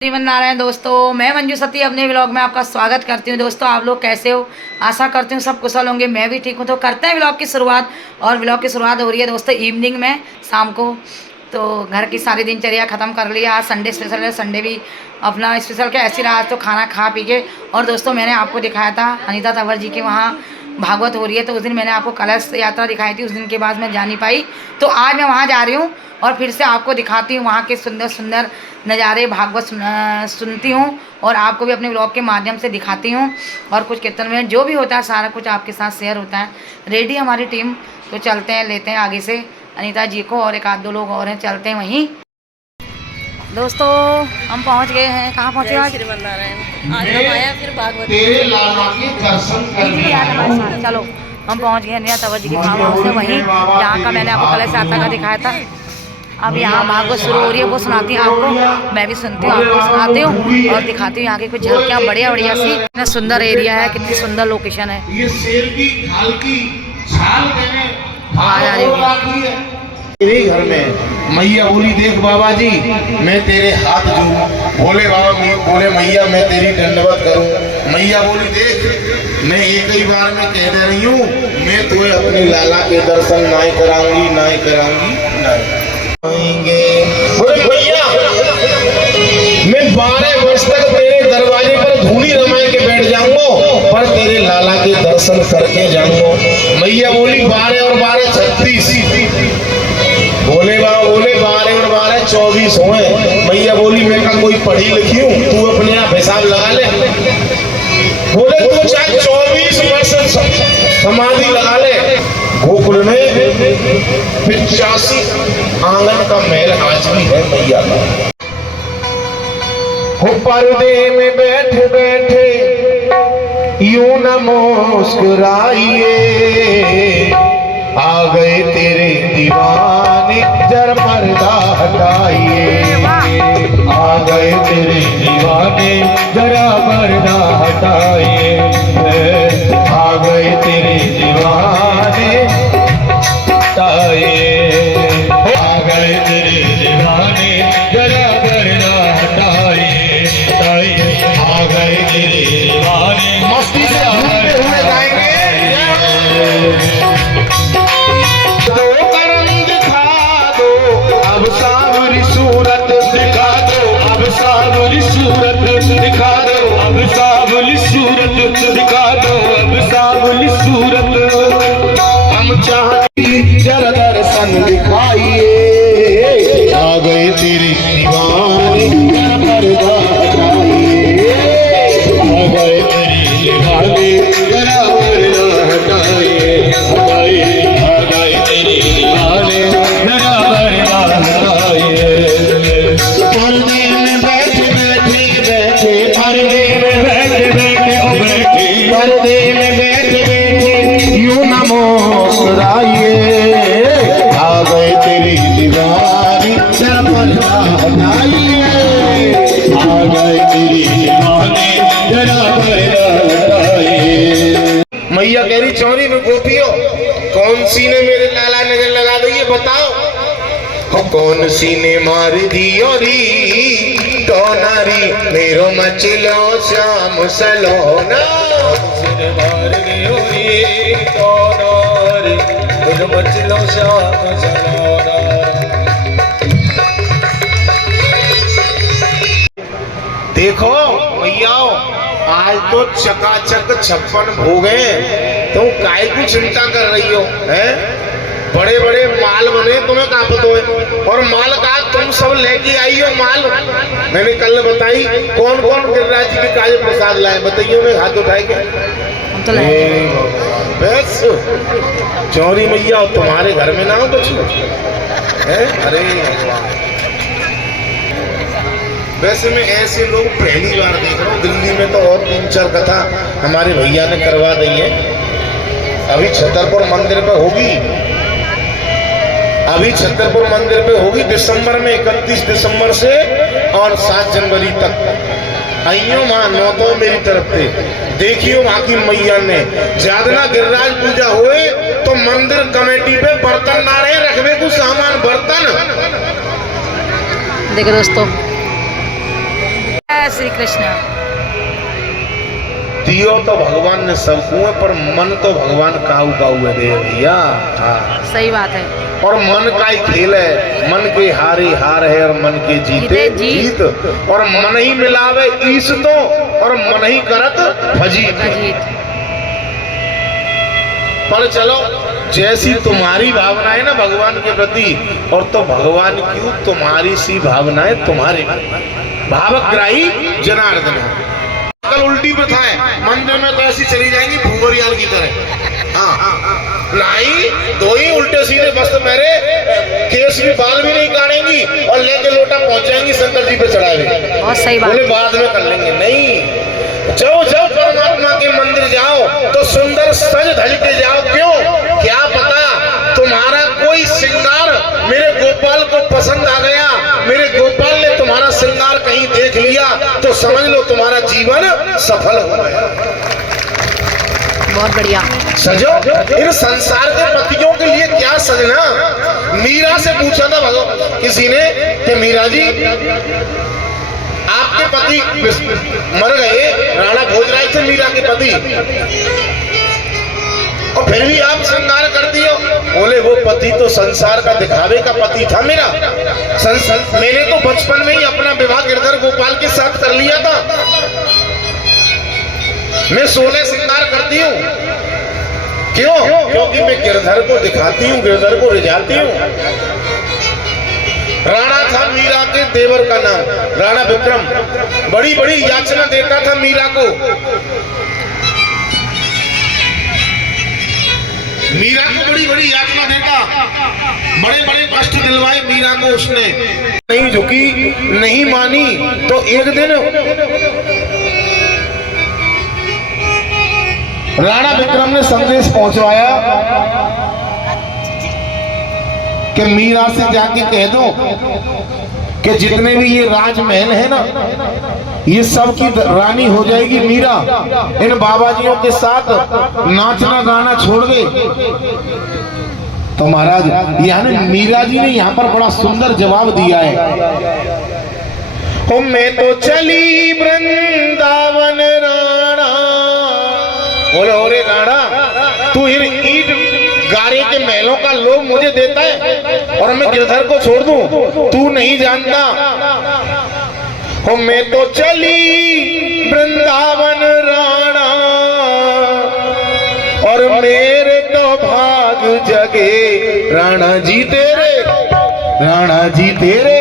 श्रीमन नारायण दोस्तों, मैं मंजू सती अपने व्लॉग में आपका स्वागत करती हूँ। दोस्तों, आप लोग कैसे हो? आशा करती हूँ सब कुशल होंगे। मैं भी ठीक हूँ। तो करते हैं व्लॉग की शुरुआत। और व्लॉग की शुरुआत हो रही है दोस्तों इवनिंग में, शाम को। तो घर की सारी दिनचर्या ख़त्म कर लिया। आज संडे स्पेशल है। संडे भी अपना स्पेशल क्या ऐसी रहा। आज तो खाना खा पी के। और दोस्तों, मैंने आपको दिखाया था अनीता तंवर जी के वहाँ भागवत हो रही है, तो उस दिन मैंने आपको कलश यात्रा दिखाई थी। उस दिन के बाद मैं जा नहीं पाई, तो आज मैं वहाँ जा रही हूँ और फिर से आपको दिखाती हूँ वहाँ के सुंदर सुंदर नज़ारे। भागवत सुनती हूँ और आपको भी अपने ब्लॉग के माध्यम से दिखाती हूँ। और कुछ कीर्तन में जो भी होता है सारा कुछ आपके साथ शेयर होता है। रेडी हमारी टीम, तो चलते हैं, लेते हैं आगे से अनीता जी को और एक आध दो लोग और हैं, चलते हैं वहीं। दोस्तों, हम पहुंच गए हैं। कहाँ पहुंचे आज? श्रीमन नारायण। आज हम आया फिर भागवत तेरे लाला के दर्शन करने। चलो, हम पहुंच गए अनीता तंवर जी के फार्म हाउस से, वहीं जहाँ का मैंने आपको कलश यात्रा का दिखाया था। अब यहाँ भागवत शुरू हो रही है, वो सुनाती हूँ आपको। मैं भी सुनती हूँ, आपको सुनाती हूँ और दिखाती हूँ यहाँ की कुछ झलकियाँ। बढ़िया बढ़िया सी, कितना सुंदर एरिया है, कितनी सुंदर लोकेशन है। ये शेर की खाल की छाल देने आवाज आ रही है। तेरे घर में मैया बोली, देख बाबा जी मैं तेरे हाथ जोड़ूं। बोले बाबा बोले मैया मैं तेरी दंडवत करूं। मैया बोली, देख मैं एक ही बार में कह दे रही हूँ, मैं तुम्हें अपने लाला के दर्शन नहीं कराऊंगी, नहीं कराऊंगी, नहीं बोले भैया मैं 12 वर्ष तक तेरे दरवाजे पर धूनी रमाए के बैठ जाऊंगा, पर तेरे लाला के दर्शन करके जाऊंगा। मैया बोली 12 और 12 36। बोले बाबा बोले 12 और 12 24 हुए। मैया बोली मैं का कोई पढ़ी लिखी हूँ, तू अपने आप हिसाब लगा ले। बोले तू चाहे 24 वर्ष समाधि लगा ले। गोकुल में 85 आंगन का महल आज भी है मैया का। हो पर्दे में बैठे बैठे यूं न मुस्कुराइए, आ गए तेरे दीवाने जरा पर्दा हटाइए। आ गए तेरे दीवाने जरा पर्दा हटाइए। आ गए तेरे दीवाने हटाइए। आ गए तेरे दीवाने जरा पर्दा हटाइए, हटाइए। आ गए तेरे दीवाने मस्ती से झूमते हुए गाएंगे। सूरत दिखा दो, अब सावली सूरत दिखा दो, अब सावली सूरत। हम चाहते जरा दर्शन दिखाइए। आ गए तेरे दीवाने पर्दा हटाइए। आ गए तेरे दीवाने जरा पर्दा हटाइए, हटाइए। आ गए तेरे दीवाने जरा पर्दा हटाइए। पर्दे में बैठे बैठे यूं न मुस्कुराइए। आ गए तेरी दीवानी जरा पर्दा हटाइए। आ गए तेरी दीवानी जरा पर्दा हटाइए। मैया कह रही, चौरी में गोपियों कौन सी ने मेरे लाला नजर लगा दी, ये बताओ। हो कौन सी ने मार दी ओरी तो नारी मेरो मचलो श्याम सलोना। मार दी ओरी तो नारी मेरो मचलो श्याम सलोना। देखो भैया, आज तो चकाचक 56 हो गए, तुम काय की चिंता कर रही हो? हैं बड़े बड़े माल बने, तुम्हें कहाँ पता है? और माल का तुम सब लेके आई हो माल। मैंने कल बताई कौन कौन गिरिराज जी के काज प्रसाद लाए, बताइए। मैं हाथ उठाए के हम तो लाए बस चौरी मैया तुम्हारे घर में ना हो कुछ है? अरे वैसे मैं ऐसे लोग पहली बार देख रहा हूँ। दिल्ली में तो और 3-4 कथा हमारे भैया ने करवा दी है। अभी छतरपुर मंदिर पे होगी, अभी छतरपुर मंदिर पे होगी दिसंबर में, 31 दिसंबर से और 7 जनवरी तक। आइयो माँ नौ तो मेरी तरफ से देखियो वहां की मैया ने ज्यादा गिरिराज पूजा हुए तो मंदिर कमेटी पे बर्तन ना रहे, रखवे कुछ सामान बर्तन। देखो दोस्तों, जय श्री कृष्ण। दियो तो भगवान ने सबको है, पर मन तो भगवान काऊ काऊ है दे भैया। हाँ, सही बात है। और मन का ही खेल है, मन के हारे हार है और मन के जीते जीत। और मन ही मिलावे ईस तो, और मन ही करत फजीत। पर चलो, जैसी तुम्हारी भावना है ना भगवान के प्रति, और तो भगवान क्यों तुम्हारी सी भावनाएं तुम्हारे भावग्राही जनार्दन है। कल उल्टी प्रथा है, मंदिर में तो ऐसी चली जाएंगी भूगोरियाल की तरह। हाँ, नहीं दो ही उल्टे सीधे वस्त्र पहरे, केस भी बाल भी नहीं काटेंगी, और लेके लोटा पहुंच जाएंगी शंकर जी पे चढ़ावे। बहुत सही बात। बोले बाद में कर लेंगे, नहीं, जब जब परमात्मा के मंदिर जाओ तो सुंदर सज धज के जाओ। क्यों? क्या पता तुम्हारा कोई श्रृंगार मेरे गोपाल को पसंद आ गया, मेरे गोपाल ने तुम्हारा श्रृंगार कहीं देख लिया, तो समझ लो तुम्हारा जीवन सफल हो गया। बहुत बढ़िया। सजो, इन संसार के पतियों के लिए क्या सजना। मीरा से पूछा था भगवान किसी ने कि मीरा जी, आपके पति मर गए, राणा भोजराज थे मीरा के पति, और फिर भी आप श्रृंगार करती हो। बोले वो पति तो संसार का दिखावे का पति था मेरा। मैंने तो बचपन में ही अपना विवाह गिरधर गोपाल के साथ कर लिया था। मैं 16 श्रृंगार करती हूँ। क्यों? क्योंकि मैं गिरधर को दिखाती हूँ, गिरधर को रिझाती हूँ। राणा था मीरा के देवर का नाम, राणा विक्रम। बड़ी बड़ी याचना देता था मीरा को। मीरा को बड़ी बड़ी यातना देता, बड़े बड़े कष्ट दिलवाए मीरा को उसने। नहीं झुकी, नहीं मानी, तो एक दिन राणा विक्रम ने संदेश पहुंचवाया कि मीरा से जाके कह दो कि जितने भी ये राजमहल है ना, ये सब की रानी हो जाएगी मीरा। इन बाबाजियों के साथ नाचना गाना छोड़ दे। तो महाराज यानी मीरा जी ने यहाँ पर बड़ा सुंदर जवाब दिया है। ओ मैं तो चली वृंदावन राणा। बोलो रे राणा, तू इन ईट गारे के महलों का लोभ मुझे देता है और मैं गिरधर को छोड़ दूं? तू नहीं जानता। हो मैं तो चली वृंदावन राणा, और मेरे तो भाग जगे राणा जी तेरे, राणा जी तेरे,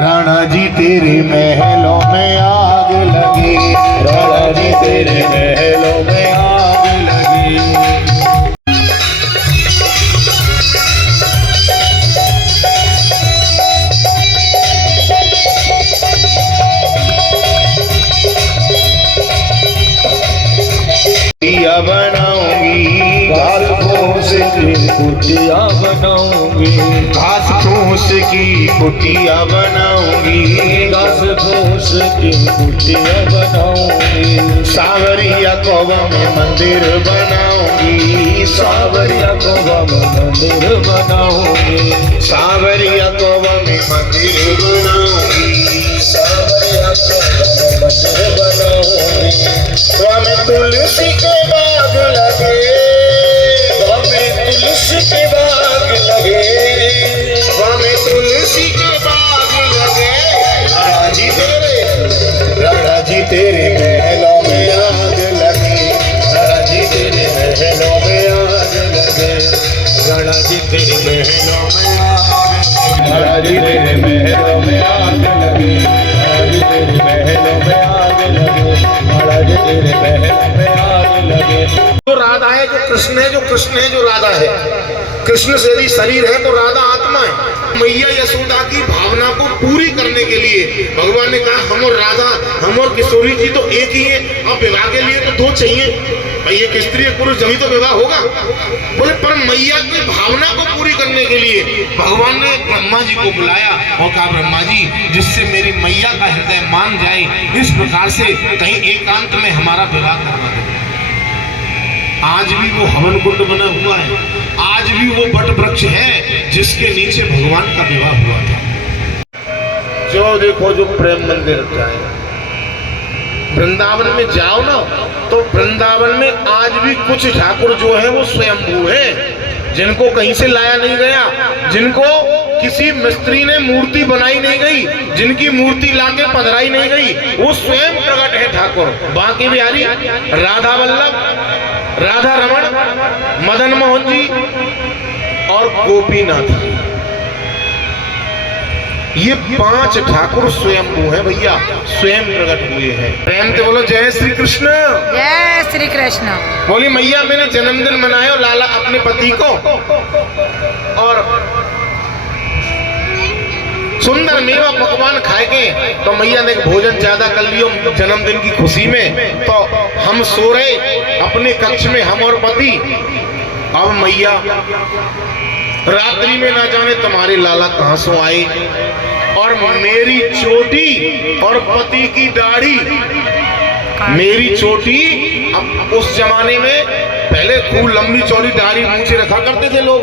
राणा जी तेरे महलों में आग लगी, राणा जी तेरे महलों में आग लगी। कुटिया बनाऊंगी, घास फूस की कुटिया बनाऊंगी, घास फूस की कुटिया बनाऊंगी, घास फूस की कुटिया बनाऊंगी। सावरिया कोवा में मंदिर बनाऊंगी, सावरिया कोवा में मंदिर बनाऊंगी, सावरिया कोवा में मंदिर बनाऊंगी, सावरिया कोवा में मंदिर बनाऊंगी। स्वामी तुलसी के बाग लगे, स्वामी तुलसी के बाग लगे, स्वामी तुलसी के बाग लगे। राणा जी तेरे, राणा जी तेरे महलों में आग लगी, राणा जी तेरे महलों में आग लगे, राणा जी तेरे महलों में आग, राणा जी तेरे महलों में आग लगी, राणा जी तेरे महलों में आग लगे, राणा जी तेरे महलों में आग लगे। जो राधा है, जो कृष्ण है, जो कृष्ण है, जो राधा है। कृष्ण से यदि शरीर है तो राधा आत्मा है। मैया यशोदा की भावना को पूरी करने के लिए भगवान ने कहा हम और राधा, हम और किशोरी जी तो एक ही है, अब विवाह के लिए तो दो चाहिए। भाई एक स्त्री एक पुरुष जभी तो विवाह होगा। बोले पर मैया की भावना को पूरी करने के लिए भगवान ने ब्रह्मा जी को बुलाया और कहा ब्रह्मा जी, जिससे मेरी मैया का हृदय मान जाए, इस प्रकार से कहीं एकांत में हमारा विवाह करवा दे। आज भी वो हवन कुंड बना हुआ है, आज भी वो वट वृक्ष है जिसके नीचे भगवान का विवाह हुआ था। जो देखो जो प्रेम मंदिर जाए, वृंदावन में जाओ ना तो वृंदावन में आज भी कुछ ठाकुर जो है वो स्वयंभू है, जिनको कहीं से लाया नहीं गया, जिनको किसी मिस्त्री ने मूर्ति बनाई नहीं गई, जिनकी मूर्ति लाके पधराई नहीं गई, वो स्वयं प्रकट है ठाकुर। बांके बिहारी, राधा वल्लभ, राधा रमण, मदन मोहन जी और गोपीनाथ जी, ये 5 ठाकुर स्वयंभू हैं भैया, स्वयं प्रकट हुए हैं। प्रेम से बोलो जय श्री कृष्ण। जय श्री कृष्ण। बोली मैया मैंने जन्मदिन मनाया लाला अपने पति को, और सुंदर मेवा पकवान खाएंगे, तो मैया ने भोजन ज्यादा कर लियो जन्मदिन की खुशी में, तो हम सो रहे अपने कक्ष में, हम और पति। अब मैया रात्रि में ना जाने तुम्हारे लाला कहां से आए, और मेरी चोटी और पति की दाढ़ी, मेरी चोटी, अब उस जमाने में पहले खूब लंबी चौड़ी दाढ़ी मूछे रखा करते थे लोग,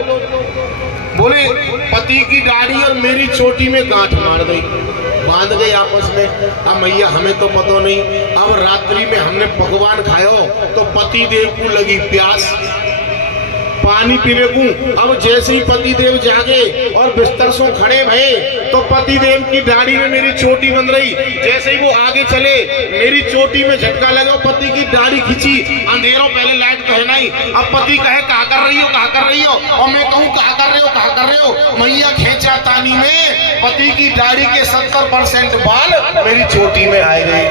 बोले पति की दाढ़ी और मेरी चोटी में गांठ मार गई, बांध गई आपस में। अब मैया हमें तो पता नहीं, अब रात्रि में हमने पकवान खाया तो पति देव को लगी प्यास, पानी पीने को। अब जैसे ही पति देव जागे और बिस्तर से खड़े भये तो पति देव की दाढ़ी में मेरी चोटी बंध रही, जैसे ही वो आगे चले मेरी चोटी में झटका लगा, पति की दाढ़ी खींची, अंधेरों पहले लाइट तो है नहीं, अब पति कहे कहा कर रही हो, कहा कर रही हो, और मैं कहूँ कहा कर रहे हो, कहा कर रहे हो। मैया खेचा तानी में पति की दाढ़ी के 70% बाल मेरी चोटी में आए गए।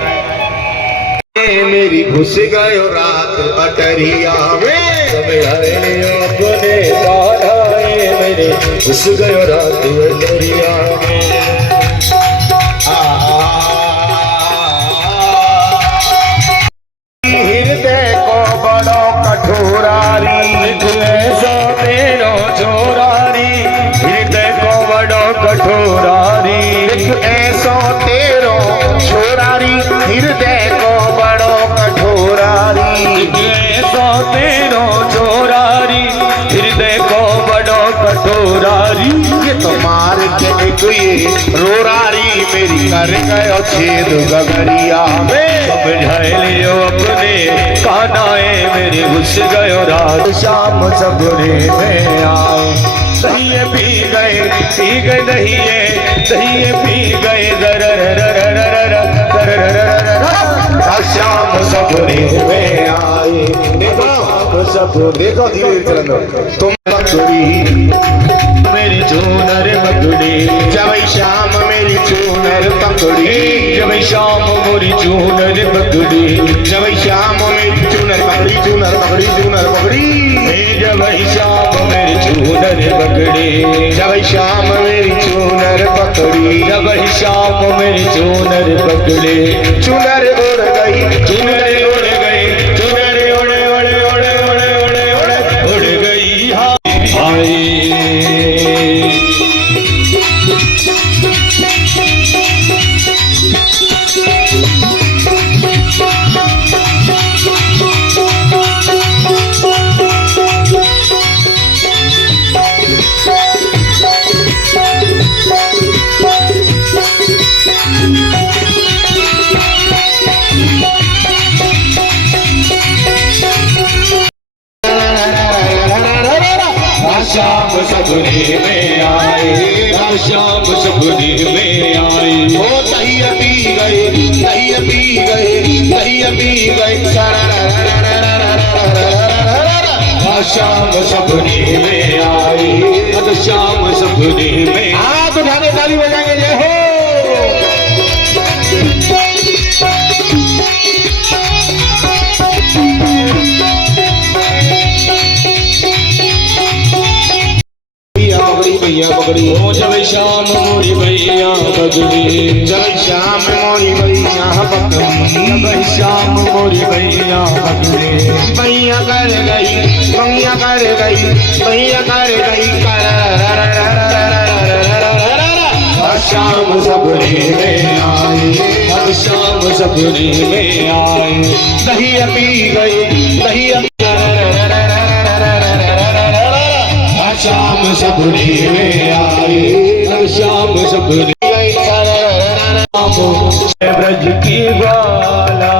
मेरी घुस गयो रात अटरिया में, अपने बाधाए मेरे घुस गयो रात अटरिया में। हृदय को बड़ो कठोरारी, ऐसा तेरो छोरारी, हृदय को बड़ो कठोरारी, ऐसो तेरो छोरारी, हृदय को बड़ो कठोरारी, ऐसा तेरो छोरारी, हृदय को बड़ो कठोरारी। ये तो मार के कोई रोरारी मेरी कर गयो छेद गगरिया में। समझाए लियो अपने कानाए मेरे घुस गयो रात शाम सगुरे में आए। दहिए पी गए दहिए पी गए शाम सगुरे में आए। देखो धीरे चलो तुम पकड़ी मेरी चूनर पकड़ी, जब शाम मेरी चूनर पकड़ी, जब शाम मोरी चूनर पकड़ी, जब शाम मेरी चूनर पकड़ी, चूनर पकड़ी, चूनर पकड़ी, जब शाम मेरी चूनर पकड़ी, जब शाम मेरी चूनर पकड़ी, जब शाम मेरी चूनर पकड़ी, चूनर उड़ गई, चूनर उड़ गई, चूनर उड़े उड़े उड़े उड़े उड़े उड़े उड़ गई हाय। शाम सगुने में आए, शाम सगुने में आए। ओ दहिया पी गए, दहिया पी गए, दहिया पी गए, शाम सपने में आए, अब शाम सपने में। हाथ उठाने ताली बजाएंगे, जय हो। भैया पकड़ी, ओ जब शाम मोरी भैया पकड़ी, जब शाम मोरी भैया पकड़ी, जब शाम मोरी भैया पकड़ी, भैया कर गई, भैया कर गई, भैया कर गई, शाम सपने में आए, अब शाम सपने में आए। दहिया पी गई, दहिया शाम सपने में आए, अब शाम सपने ब्रज की ग्वाला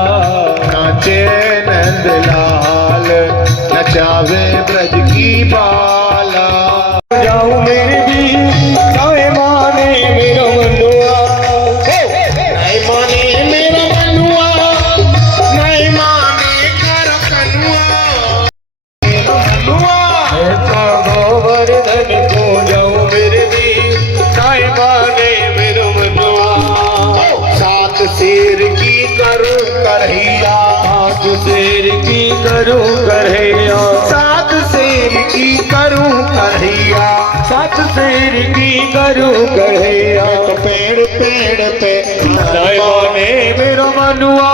सात शेर की करूं करहिया, सात शेर की करूं करहिया, सात शेर की करूं करहिया, सात शेर की करूं करहिया। पेड़ पेड़ पे नाय माने मेरो मनुआ,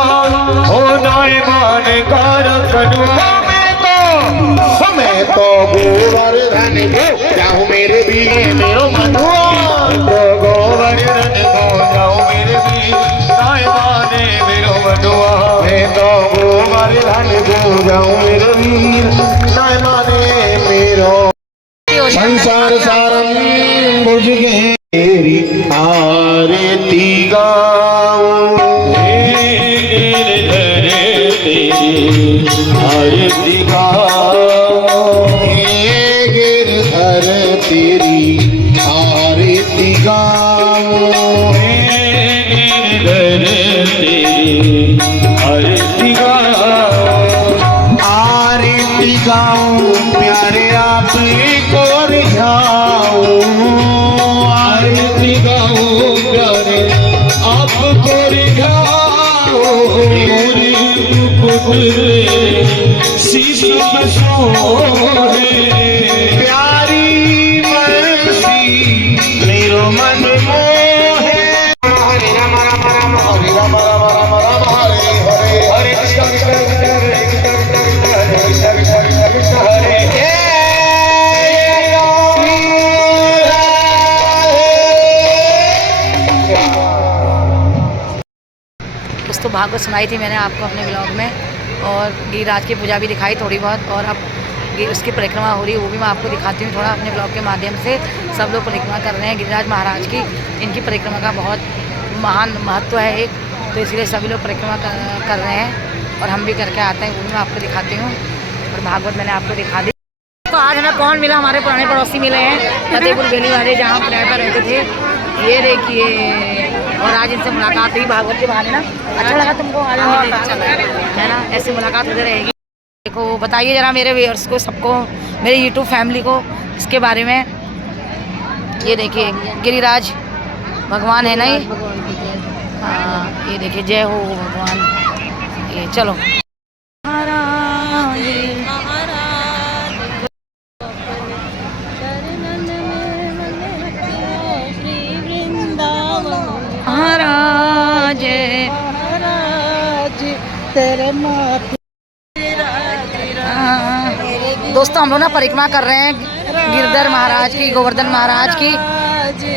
हो नाय माने कार कनुआ। मैं तो गोवर्धन को जाऊं मेरे भी मेरो मनुआ, तो गोवर्धन को जाऊं मेरे भी नाय माने मेरो मनुआ। मैं तो गोवर्धन को जाऊं मेरे वीर नाय माने मेरो। संसार सारम बुझ गए तेरी आरती गाऊं, तेरी आरती गाऊं, गिरधर तेरी आरती गाऊं, तेरी आरती गाऊं, आरती गाऊं प्यारे आपको रिझाऊं, आरती गाऊं प्यारे आपको रिझाऊं। मोरी मुकुट शीश पे सोहे, प्यारी बरसी मेरो मन मोहे। हरे राम राम राम हरे राम राम राम राम हरे हरे, हरे कृष्ण कृष्ण कृष्ण हरे कृष्ण कृष्ण हरे कृष्ण कृष्ण कृष्ण हरे। दोस्तों भागवत सुनाई थी मैंने आपको अपने ब्लॉग में, और गिरिराज की पूजा भी दिखाई थोड़ी बहुत, और अब उसकी परिक्रमा हो रही है वो भी मैं आपको दिखाती हूँ थोड़ा अपने ब्लॉग के माध्यम से। सब लोग परिक्रमा कर रहे हैं गिरिराज महाराज की, इनकी परिक्रमा का बहुत महान महत्व है एक, तो इसलिए सभी लोग परिक्रमा कर रहे हैं और हम भी करके आते हैं, वो भी मैं आपको दिखाती हूँ। और भागवत मैंने आपको दिखा दी। तो आज हमें कौन मिला, हमारे पुराने पड़ोसी मिले हैं फतेहपुर बेली वाले, जहाँ हम किराए पर रहते थे। ये देखिए, और आज इनसे मुलाकात हुई भागवत के बहाने ना। अच्छा लगा तुमको? आज है ना, ऐसी मुलाकात होती रहेगी। देखो बताइए ज़रा मेरे व्यूअर्स को, सबको, मेरे यूट्यूब फैमिली को इसके बारे में। ये देखिए गिरिराज भगवान है ना ये, हाँ ये देखिए, जय हो भगवान। ये चलो महाराज तेरे माथे। दोस्तों हम लोग ना परिक्रमा कर रहे हैं गिरधर महाराज की, गोवर्धन महाराज की।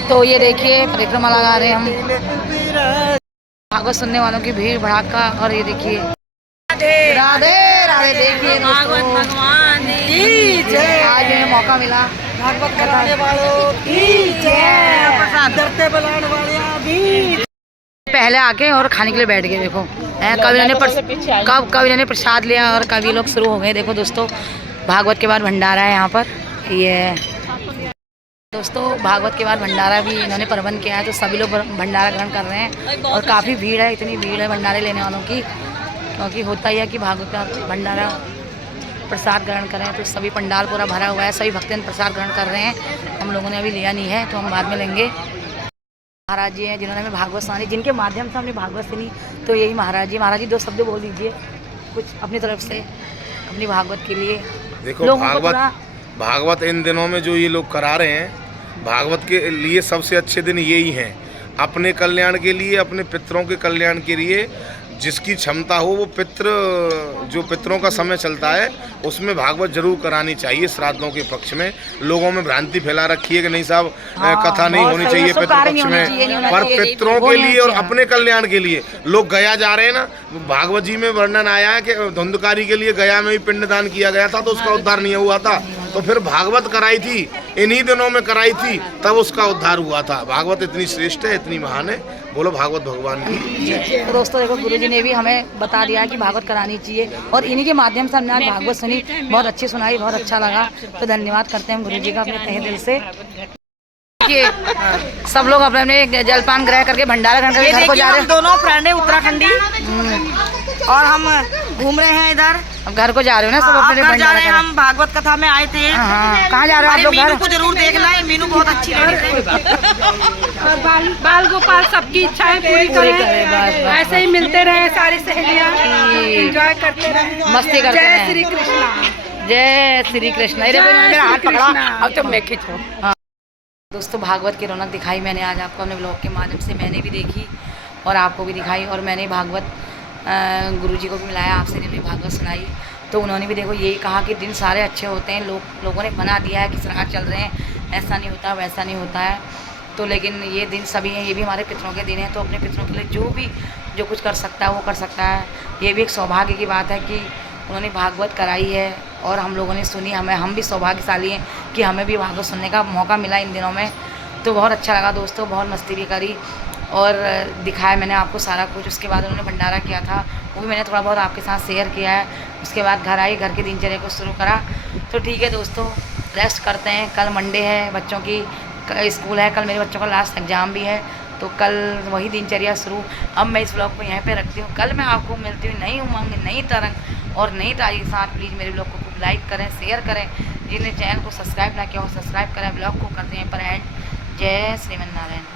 तो ये देखिए परिक्रमा लगा रहे हैं हम, भागवत सुनने वालों की भीड़ भड़ाका। और ये देखिए राधे राधे, देखिए भागवत भगवान की जय। आज हमें मौका मिला भागवत कराने वालों की जय, प्रसाद डरते बुलाने वाले भी। पहले आके और खाने के लिए बैठ गए। देखो कभी इन्होंने प्रसाद लिया और कभी लोग शुरू हो गए। देखो दोस्तों भागवत के बाद भंडारा है यहाँ पर। ये दोस्तों भागवत के बाद भंडारा भी इन्होंने प्रबंध किया है, तो सभी लोग भंडारा ग्रहण कर रहे हैं। और काफ़ी भीड़ है, इतनी भीड़ है भंडारे लेने वालों की, क्योंकि होता ही है कि भागवत का भंडारा प्रसाद ग्रहण करें, तो सभी पंडाल पूरा भरा हुआ है, सभी भक्तजन प्रसाद ग्रहण कर रहे हैं। हम लोगों ने अभी लिया नहीं है, तो हम बाद में लेंगे। महाराज जी हैं जिन्होंने हमें भागवत सुनाई, जिनके माध्यम से हमने भागवत सुनी, तो यही महाराज जी। महाराज जी दो शब्द बोल दीजिए कुछ अपनी तरफ से अपनी भागवत के लिए। देखो भागवत इन दिनों में जो ये लोग करा रहे हैं, भागवत के लिए सबसे अच्छे दिन यही हैं। अपने कल्याण के लिए, अपने पितरों के कल्याण के लिए, जिसकी क्षमता हो वो पितरों का समय चलता है उसमें भागवत जरूर करानी चाहिए। श्राद्धों के पक्ष में लोगों में भ्रांति फैला रखी है कि नहीं साहब कथा नहीं होनी चाहिए पितृ पक्ष में, पर पितरों के लिए और अपने कल्याण के लिए लोग गया जा रहे हैं ना। भागवत जी में वर्णन आया है कि धुंधकारी के लिए गया में भी पिंडदान किया गया था, तो उसका उद्धार नहीं हुआ था। तो फिर भागवत कराई थी, इन्हीं दिनों में कराई थी, तब उसका उद्धार हुआ था। भागवत इतनी श्रेष्ठ है, इतनी महान है, बोलो भागवत भगवान की। तो दोस्तों देखो गुरुजी ने भी हमें बता दिया कि भागवत करानी चाहिए, और इन्हीं के माध्यम से हमने आज भागवत सुनी, बहुत अच्छी सुनाई, बहुत अच्छा लगा। तो धन्यवाद करते हैं हम गुरुजी का अपने तहे दिल से। देखिए सब लोग अपने अपने जलपान ग्रह करके भंडारा करके घर को जा रहे हैं। दोनों फ्रेंड है उत्तराखंडी, और हम घूम रहे हैं इधर। अब घर को जा रहे हो ना सब हाँ, अपने घर जा रहे हैं। भंडारा हम भागवत कथा में आए थे। हाँ, कहाँ जा रहे हो आप अरे लोग मीनू घर? को जरूर देखना है, मीनू बहुत अच्छी लेडीज है। और बाल गोपाल सबकी इच्छाएं पूरी करें, करें, बस, बस, ऐसे ही मिलते रहे सारी सहेलियां, एंजॉय करते रहे, मस्ती करते जय रहें। श्री कृष्णा। जय श्री कृष्ण। अरे भाई, जय मेरा हाथ श्री पकड़ा, कृष्णा। अब तो मैं खींचो। हाँ दोस्तों, भागवत की रौनक दिखाई मैंने आज आपको अपने ब्लॉग के माध्यम से, मैंने भी देखी और आपको भी दिखाई। और मैंने भागवत गुरुजी को भी मिलाया, आपसे ने भी भागवत सुनाई, तो उन्होंने भी देखो यही कहा कि दिन सारे अच्छे होते हैं। लोगों ने बना दिया है कि श्राद्ध चल रहे हैं, ऐसा नहीं होता वैसा नहीं होता है, तो लेकिन ये दिन सभी हैं, ये भी हमारे पितरों के दिन हैं। तो अपने पितरों के लिए जो कुछ कर सकता है वो कर सकता है। ये भी एक सौभाग्य की बात है कि उन्होंने भागवत कराई है और हम लोगों ने सुनी। हम भी सौभाग्यशाली हैं कि हमें भी भागवत सुनने का मौका मिला इन दिनों में। तो बहुत अच्छा लगा दोस्तों, बहुत मस्ती भी करी और दिखाया मैंने आपको सारा कुछ। उसके बाद उन्होंने भंडारा किया था, वो भी मैंने थोड़ा बहुत आपके साथ शेयर किया है। उसके बाद घर आई, घर की दिनचर्या को शुरू करा। तो ठीक है दोस्तों, रेस्ट करते हैं। कल मंडे है, बच्चों की स्कूल है, कल मेरे बच्चों का लास्ट एग्ज़ाम भी है, तो कल वही दिनचर्या शुरू। अब मैं इस ब्लॉग को यहीं पे रखती हूँ। कल मैं आपको मिलती हूँ नई उमंग, नई तरंग और नई तारीख के साथ। प्लीज़ मेरे ब्लॉग को खूब लाइक करें, शेयर करें। जिन्हें चैनल को सब्सक्राइब ना किया हो सब्सक्राइब करें। ब्लॉग को करते हैं पर एंड। जय श्रीमन नारायण।